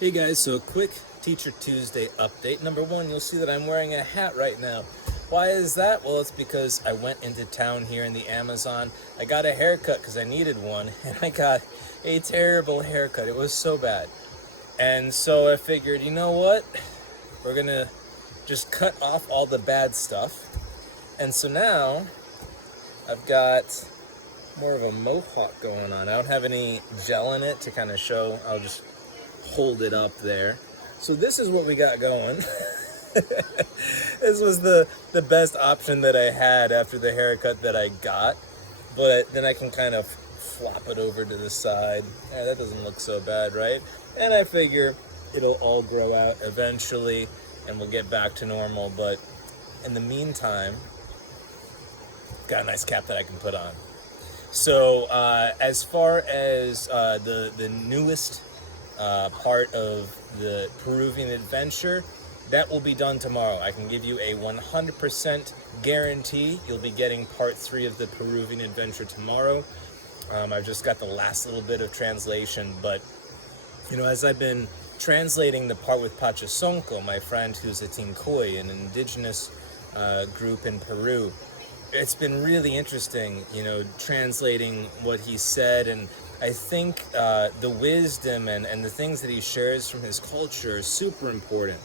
Hey guys, so a quick Teacher Tuesday update. Number one, you'll see that I'm wearing a hat right now. Why is that? Well, it's because I went into town here in the Amazon. I got a haircut because I needed one, and I got a terrible haircut. It was so bad. And so I figured, you know what? We're gonna just cut off all the bad stuff. And so now I've got more of a mohawk going on. I don't have any gel in it to kind of show. I'll just hold it up there. So this is what we got going. This was the best option that I had after the haircut that I got, but then I can kind of flop it over to the side. Yeah, that doesn't look so bad, right? And I figure it'll all grow out eventually and we'll get back to normal, but in the meantime, got a nice cap that I can put on. So as far as the newest part of the Peruvian adventure, that will be done tomorrow. I can give you a 100% guarantee you'll be getting part 3 of the Peruvian adventure tomorrow. I've just got the last little bit of translation, but as I've been translating the part with Pachasonco, my friend who's a Tincoy, an indigenous group in Peru, it's been really interesting, translating what he said, and I think the wisdom and the things that he shares from his culture are super important.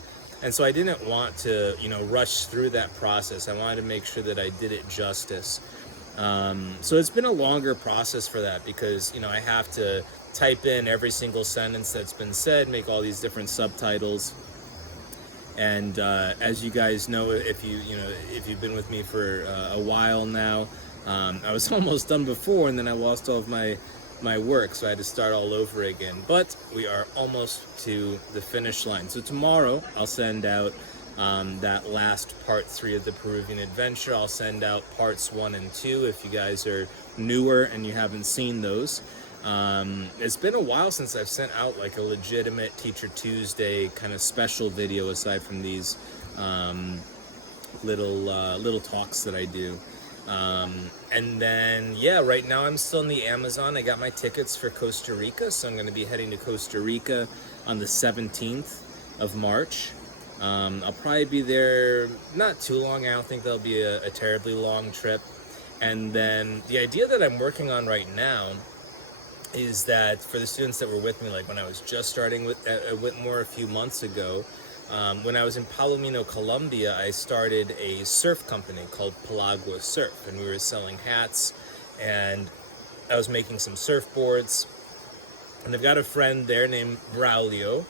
And so I didn't want to, rush through that process. I wanted to make sure that I did it justice. So it's been a longer process for that because, I have to type in every single sentence that's been said, make all these different subtitles. And as you guys know, if you've been with me for a while now, I was almost done before, and then I lost all of my work, so I had to start all over again. But we are almost to the finish line. So tomorrow I'll send out that last part 3 of the Peruvian adventure. I'll send out parts 1 and 2 if you guys are newer and you haven't seen those. It's been a while since I've sent out like a legitimate Teacher Tuesday kind of special video aside from these little talks that I do. And then, right now I'm still in the Amazon. I got my tickets for Costa Rica, so I'm going to be heading to Costa Rica on the 17th of March. I'll probably be there not too long. I don't think that'll be a terribly long trip. And then the idea that I'm working on right now is that for the students that were with me, like when I was just starting with Whitmore a few months ago, when I was in Palomino, Colombia, I started a surf company called Pelagua Surf, and we were selling hats, and I was making some surfboards. And I've got a friend there named Braulio,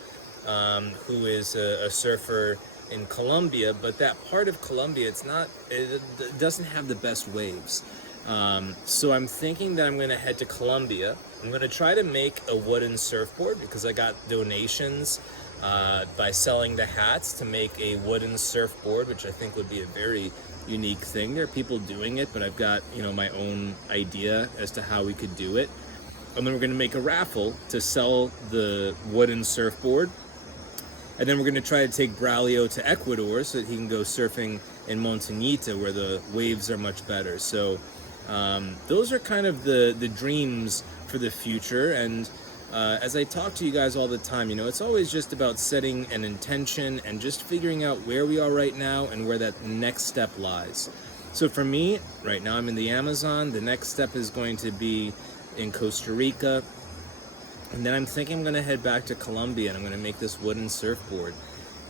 who is a surfer in Colombia, but that part of Colombia, it doesn't have the best waves. So I'm thinking that I'm going to head to Colombia. I'm going to try to make a wooden surfboard because I got donations by selling the hats to make a wooden surfboard, which I think would be a very unique thing. There are people doing it, but I've got, my own idea as to how we could do it. And then we're going to make a raffle to sell the wooden surfboard. And then we're going to try to take Braulio to Ecuador so that he can go surfing in Montañita where the waves are much better. So those are kind of the dreams for the future. And as I talk to you guys all the time, it's always just about setting an intention and just figuring out where we are right now and where that next step lies. So for me, right now I'm in the Amazon. The next step is going to be in Costa Rica. And then I'm thinking I'm going to head back to Colombia and I'm going to make this wooden surfboard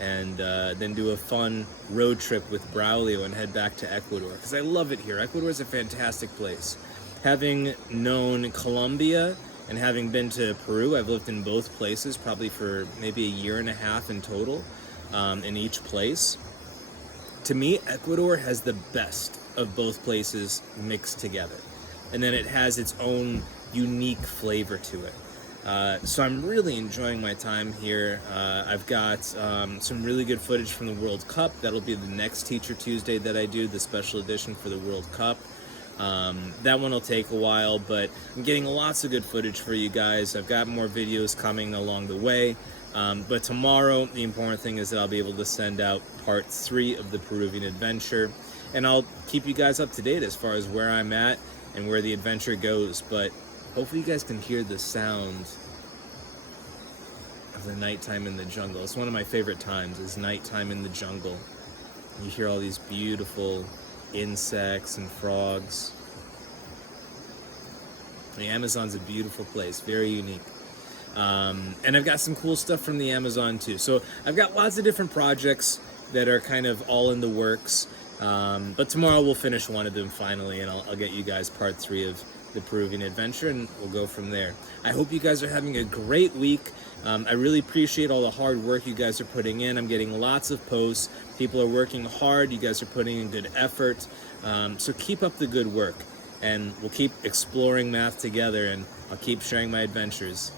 and then do a fun road trip with Braulio and head back to Ecuador because I love it here. Ecuador is a fantastic place. Having known Colombia and having been to Peru, I've lived in both places probably for maybe a year and a half in total in each place. To me, Ecuador has the best of both places mixed together. And then it has its own unique flavor to it. So I'm really enjoying my time here. I've got some really good footage from the World Cup. That'll be the next Teacher Tuesday that I do, the special edition for the World Cup. That one will take a while, but I'm getting lots of good footage for you guys. I've got more videos coming along the way. But tomorrow, the important thing is that I'll be able to send out part 3 of the Peruvian adventure. And I'll keep you guys up to date as far as where I'm at and where the adventure goes. But hopefully you guys can hear the sound of the nighttime in the jungle. It's one of my favorite times, is nighttime in the jungle. You hear all these beautiful insects and frogs. The Amazon's a beautiful place, very unique. And I've got some cool stuff from the Amazon too. So I've got lots of different projects that are kind of all in the works. But tomorrow we'll finish one of them finally, and I'll get you guys part 3 of the Peruvian adventure, and we'll go from there. I hope you guys are having a great week. I really appreciate all the hard work you guys are putting in. I'm getting lots of posts. People are working hard. You guys are putting in good effort. So keep up the good work, and we'll keep exploring math together, and I'll keep sharing my adventures.